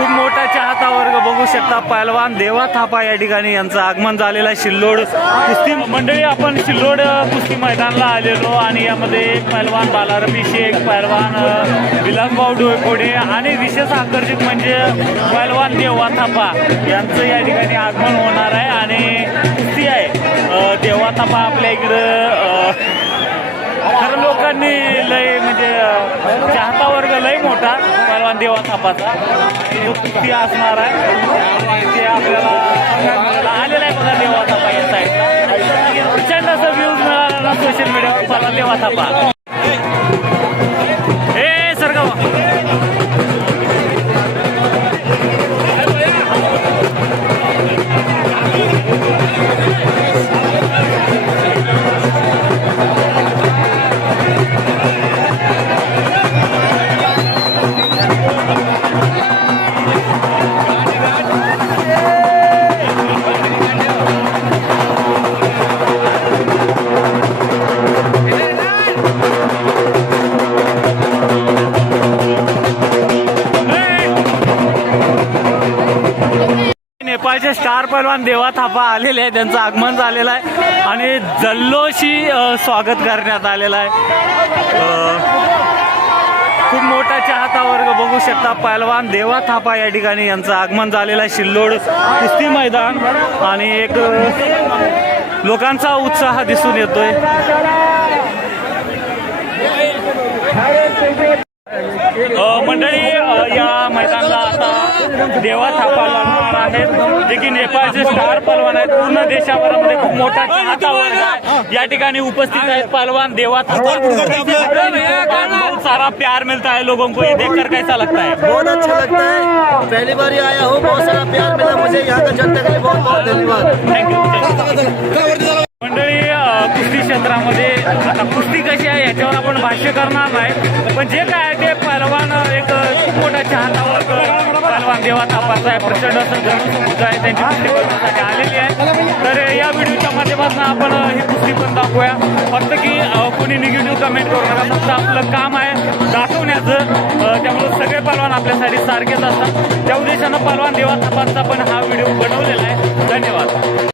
खूप मोठा चाहता वर्ग बघू शकता. पहलवान देवा थापा या ठिकाणी यांचं आगमन झालेलं आहे. सिल्लोड कुस्ती मंडळी, आपण सिल्लोड कुस्ती मैदानाला आलेलो आणि यामध्ये पहलवान बालारपी शेख, पहलवान विलासभाऊ डोयफोडे आणि विशेष आकर्षक म्हणजे पहलवान देवा थापा यांचं या ठिकाणी आगमन होणार आहे. आणि कुस्ती आहे देवा थापा आपल्या इकडं खरं लोकांनी लय म्हणजे चाहता वर्ग लय मोठा पहलवान देवा थापाचा जो कुस्ती असणार आहे ते आपल्याला आलेला आहे बघा. देवा थापा या साईडला प्रचंड असं व्ह्यूज मिळाला ना सोशल मीडियावर. पहलवान देवा थापा हे सरगाव नेपाळचे स्टार पहलवान देवा थापा आलेले आहे. त्यांचं आगमन झालेलं आहे आणि जल्लोषी स्वागत करण्यात आलेलं आहे. खूप मोठा चाहता वर्ग बघू शकता. पहलवान देवा थापा या ठिकाणी यांचं आगमन झालेलं आहे. सिल्लोड कुस्ती मैदान आणि एक लोकांचा उत्साह दिसून येतोय. मंडळी, या मैदानाला आता देवा थापा लागणार आहेत जे की नेपाळचे स्टार पहलवान आहेत. पूर्ण देशाभरामध्ये खूप मोठा चाहता वर्ग आहे. या ठिकाणी उपस्थित आहेत पहलवान देवा थापा. बहुत सारा प्यार मिलता है लोगों को, ये देखकर कैसा लगता है? बहुत अच्छा लगता है. पहली बार आया हूँ, बहुत सारा प्यार मिला मुझे. यहाँ का जनता के लिए बहुत बहुत धन्यवाद. थँक्यू. मंडळी, कुस्ती क्षेत्रामध्ये आता कुस्ती कशी आहे याच्यावर आपण भाष्य करणार नाही, पण जे काय आहे ते पहलवान एक खूप मोठा चाहता वर्ग पहलवान देवा थापाचा आहे. प्रचंड असं जनसमुद्र आहे त्यांची कुस्ती करण्यासाठी आलेली आहे. तर या व्हिडिओच्या माध्यमातून आपण ही कुस्ती पण दाखवूया. फक्त की कोणी निगेटिव्ह कमेंट करू नका. फक्त आपलं काम आहे दाखवण्याचं. त्यामुळे सगळे पहलवान आपल्यासाठी सारखेच असतात. त्या उद्देशानं पहलवान देवा थापांचा पण हा व्हिडिओ बनवलेला आहे. धन्यवाद.